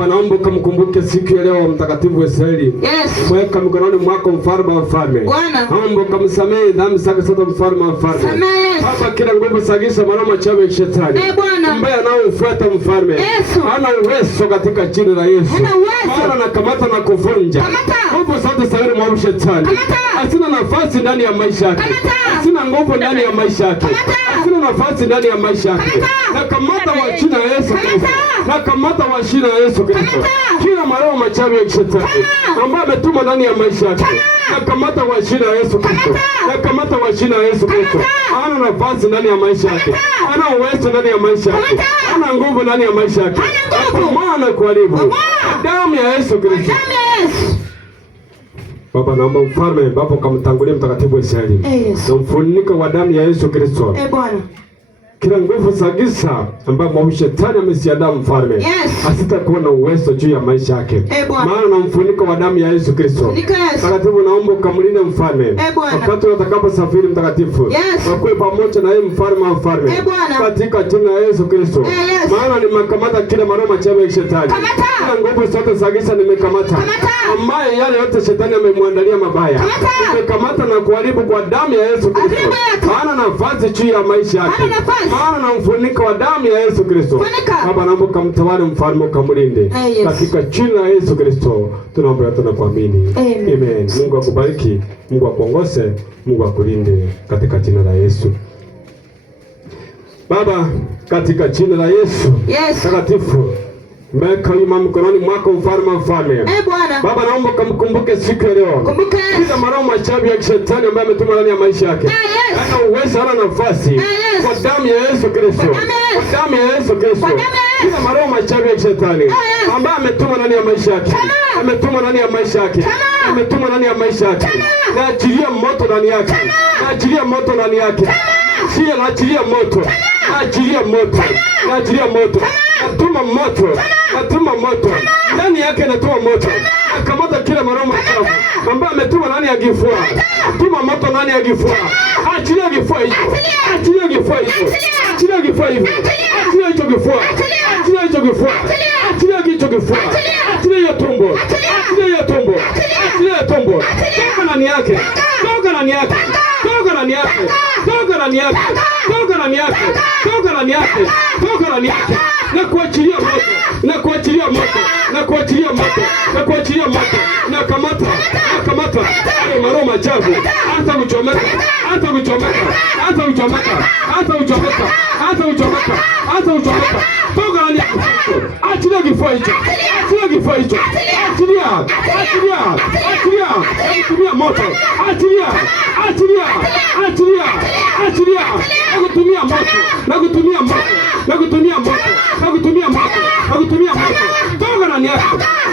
Baba, naomba kumkumbuke siku ya leo mtakatifu wa Israeli. Yes. Mweka mikononi mwako mfalme wa falme. Bwana. Naomba kumsamehe dhambi zake zote mfalme wa falme. Samehe. Baba, kila nguvu sagisa maroma chawe ya shetani. Bwana. Ambaye anaofuata mfalme. Yesu. Hana uwezo katika jina la Yesu. Hana uwezo. Bwana, nakamata na kuvunja. Kamata. Nguvu zote za yule mwovu shetani. Kamata. Asina nafasi ndani ya maisha yake. Kamata. Asina nguvu ndani ya maisha yake. Kamata. Asina nafasi ndani ya maisha yake. Nakamata wa jina la Yesu Kristo. Nakamata wa jina la Yesu Kristo. Kila maroho machawi ya shetani ambaye ametuma ndani ya maisha yake. Nakamata wa jina la Yesu Kristo. Nakamata wa jina la Yesu Kristo. Hana nafasi ndani ya maisha yake. Hana uwezo ndani ya maisha yake. Hana nguvu ndani ya maisha yake. Mwana kuharibu. Damu ya Yesu Kristo. Baba, naomba mfalme Baba kamtangulie mtakatifu wa Israeli. Na mfuniko wa damu ya Yesu Kristo. Bwana. Kila nguvu za giza ambayo mwovu shetani amesiandaa mfalme asitakuwa na uwezo juu ya maisha yake. Maana na mfuniko wa damu ya Yesu Kristo. Mtakatifu, naomba ukamlinde mfalme wakati atakaposafiri mtakatifu. Wakuwe pamoja na yeye mfalme wa mfalme. Katika jina la Yesu Kristo. Maana nimekamata kila maroho machawi ya shetani. Kila nguvu zote za giza nimekamata. Ambaye yale yote shetani amemwandalia mabaya. Nimekamata na kuharibu kwa damu ya Yesu Kristo. Maana nafasi juu ya maisha yake. Maana na mfuniko wa damu ya Yesu Kristo. Baba, naomba kumtawale mfalme ukamlinde. Katika jina la Yesu Kristo tunaomba na tunakuamini. Amen. Mungu akubariki, Mungu akuongoze, Mungu akulinde katika jina la Yesu. Baba, katika jina la Yesu takatifu, Mweka huyu mama mkononi mwako mfalme wa falme. Bwana. Baba, naomba kumkumbuke siku ya leo. Kumbuka. Kila maroho machawi ya shetani ambaye ametuma ndani ya maisha yake. Hana uwezo, hana nafasi. Kwa damu ya Yesu Kristo. Kwa damu ya Yesu Kristo. Kila maroho machawi ya shetani ambaye ametuma ndani ya maisha yake. Ametuma ndani ya maisha yake. Ametuma ndani ya maisha yake. Na achilia moto ndani yake. Na achilia moto ndani yake. Sio, na achilia moto. Na achilia moto. Na achilia moto. Natuma moto. Natuma moto. Ndani yake natuma moto. Nakamata kila maroho machafu ambaye ametuma ndani ya kifua. Natuma moto ndani ya kifua. Achilia kifua hicho. Achilia kifua hicho. Achilia kifua hicho. Achilia hicho kifua. Achilia hicho kifua. Achilia hicho kifua. Achilia hiyo tumbo. Achilia hiyo tumbo. Achilia hiyo tumbo. Toka ndani yake. Toka ndani yake. Toka ndani yake. Toka ndani yake. Toka ndani yake. Toka ndani yake. Toka ndani yake. Na kuachilia moto. Na kuachilia moto. Na kuachilia moto. Na kuachilia moto. Na kamata. Na kamata. Hayo maroho machafu. Hata kuchomeka. Hata kuchomeka. Hata kuchomeka. Hata kuchomeka. Hata kuchomeka. Hata kuchomeka. Toka ndani yake. Achilia kifua hicho. Achilia kifua hicho. Achilia. Achilia. Achilia. Achilia moto. Achilia. Achilia. Achilia. Achilia. Nakutumia moto. Nakutumia moto. Nakutumia moto. Nakutumia moto. Nakutumia moto. Toka ndani yake.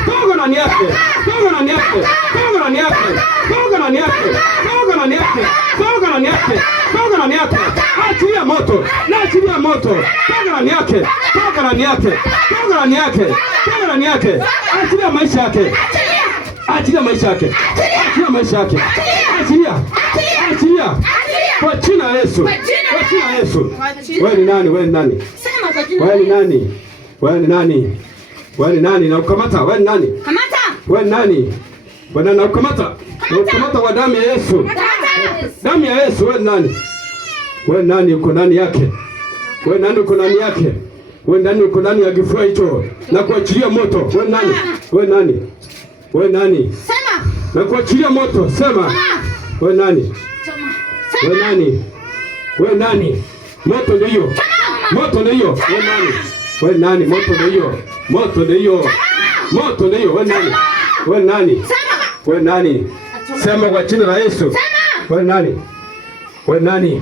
Toka ndani yake. Toka ndani yake. Toka ndani yake. Toka ndani yake. Toka ndani yake. Toka ndani yake. Toka ndani yake. Achilia moto. Na achilia moto. Toka ndani yake. Toka ndani yake. Toka ndani yake. Toka ndani yake. Achilia maisha yake. Achilia maisha yake. Achilia maisha yake. Achilia. Achilia. Kwa jina la Yesu. Kwa jina la Yesu. Wewe ni nani? Wewe ni nani? Sema kwa jina. Wewe ni nani? Wewe ni nani? Wewe ni nani? Na ukamata. Wewe ni nani? Kamata. Wewe ni nani? Wewe na ukamata. Na ukamata wa damu ya Yesu. Damu ya Yesu. Wewe ni nani? Wewe ni nani? Uko ndani yake. Wewe nani? Uko ndani yake. Wewe nani? Uko ndani ya kifua hicho. Na kuachilia moto. Wewe nani? Wewe nani? Wewe nani? Sema. Na kuachilia moto. Sema. Wewe nani? Wewe nani? Wewe nani? Moto ndio hiyo. Moto ndio hiyo. Wewe nani? Wewe nani? Moto ndio hiyo. Moto ndio hiyo. Moto ndio hiyo. Wewe nani? Wewe nani? Wewe nani? Sema kwa jina la Yesu. Wewe nani? Wewe nani?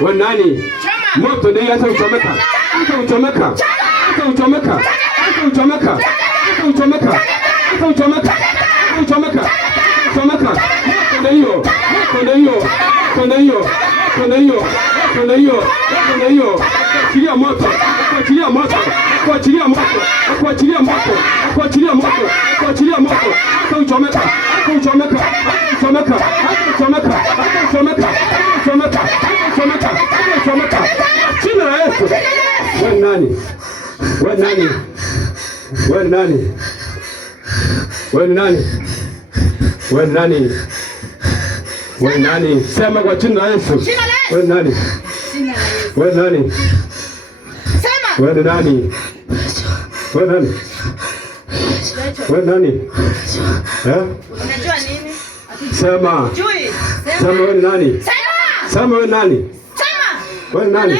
Wewe nani? Moto ndio hata uchomeka. Hata uchomeka. Hata uchomeka. Hata uchomeka. Hata uchomeka. Hata uchomeka. Hata uchomeka. Uchomeka. Moto ndio hiyo. Moto ndio hiyo. Moto ndio hiyo. Moto ndio hiyo. Moto ndio hiyo. Moto ndio hiyo. Achilia moto. Achilia moto. Achilia moto. Achilia moto. Achilia moto. Achilia moto. Hata uchomeka. Hata uchomeka. Hata uchomeka. Hata uchomeka. Hata uchomeka. Hata uchomeka. Hata uchomeka. Hata uchomeka. Jina la Yesu. Wewe nani? Wewe nani? Wewe ni nani? Wewe ni nani? Wewe ni nani? Wewe ni nani? Sema kwa jina la Yesu. Wewe ni nani? Wewe ni nani? Sema. Wewe ni nani? Wewe ni nani? Wewe ni nani? Unajua nini? Sema. Sema wewe ni nani? Sema wewe ni nani? Wewe ni nani?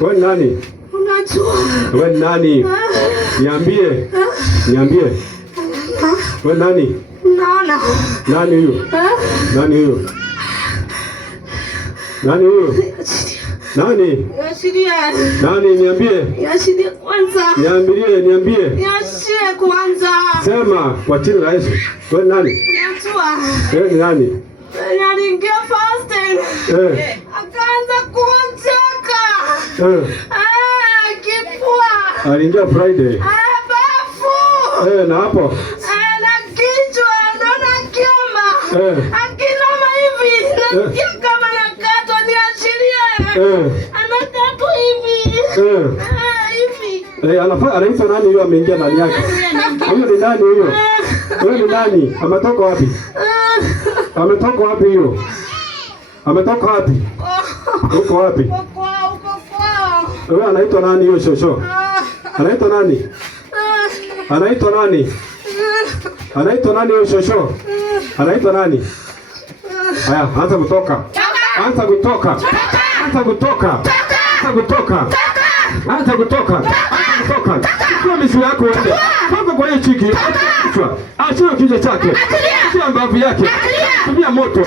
Wewe ni nani? Unajua. Wewe ni nani? Niambie. Niambie. Wewe nani? Naona. Nani huyo? Nani huyo? Nani huyo? Nani? Yashiria. Nani? Niambie. Yashiria kwanza. Niambie. Yashiria kwanza. Sema kwa jina la Yesu. Wewe nani? Unajua. Wewe ni nani? Aliingia fasting. Akaanza kucheka. Kifua. Aliingia Friday. Bafu. Na hapo. Na kichwa naona kioma. Akinoma hivi. Nasikia kama nakatwa niashiria. Anakatwa hivi. Hivi. Anaitwa nani huyo ameingia ndani yake? Huyo ni nani huyo? Huyo ni nani? Ametoka wapi? Ametoka wapi huyo? Ametoka wapi? Uko wapi? Uko kwao. Wewe anaitwa nani huyo shosho? Anaitwa nani? Anaitwa nani? Anaitwa nani huyo shosho? Anaitwa nani? Haya, anza kutoka. Anza kutoka. Anza kutoka. Anza kutoka. Anza kutoka. Toka. Kwa misi yako uende. Toka kwa hiyo chiki. Kichwa. Achia kichwa chake. Achia mbavu yake. Tumia moto.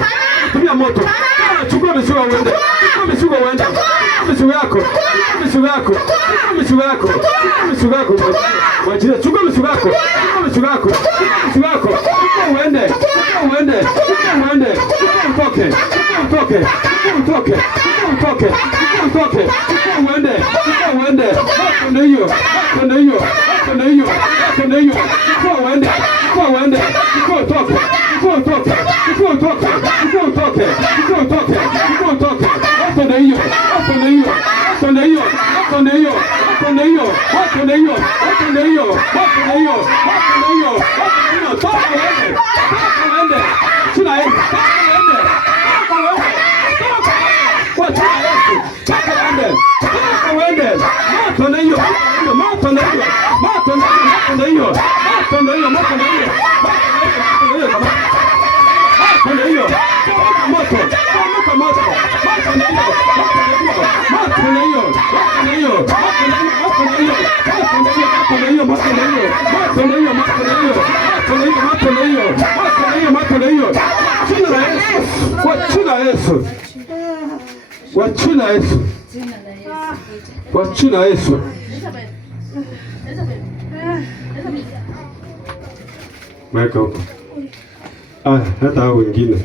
Tumia moto. Chukua misi yako uende. Chukua misi yako uende. Misi yako. Misi yako. Misi yako. Misi yako. Wajia chukua misi yako. Misi yako. Misi yako. Uende. Uende. Uende. Utoke. Utoke. Utoke. Utoke. Utoke. Uende. Uende. Ndio hiyo. Ndio hiyo. Ndio hiyo. Ndio hiyo. Uende. Uende. Utoke. Utoke. Utoke. Utoke. Utoke. Utoke. Ndio hiyo. Ndio hiyo. Ndio hiyo. Ndio hiyo. Ndio hiyo. Ndio hiyo. Ndio hiyo. Ndio hiyo. Ndio hiyo. Toka uende. Toka uende. Sina yeye. Toka uende. Toka uende. Kwa jina la Yesu. Toka uende. Toka uende. Moto ndio hiyo. Moto ndio hiyo. Moto ndio hiyo. Moto ndio hiyo. Moto ndio hiyo. Moto ndio hiyo. Moto. Moto. Moto. Moto ndio hiyo. Moto ndio hiyo. Moto ndio hiyo. Moto ndio hiyo. Moto ndio hiyo. Moto ndio hiyo. Moto ndio hiyo. Moto ndio hiyo. Moto ndio hiyo. Moto ndio hiyo. Jina la Yesu. Kwa jina la Yesu. Kwa jina la Yesu. Kwa jina la Yesu. Weka huko. Hata hao wengine.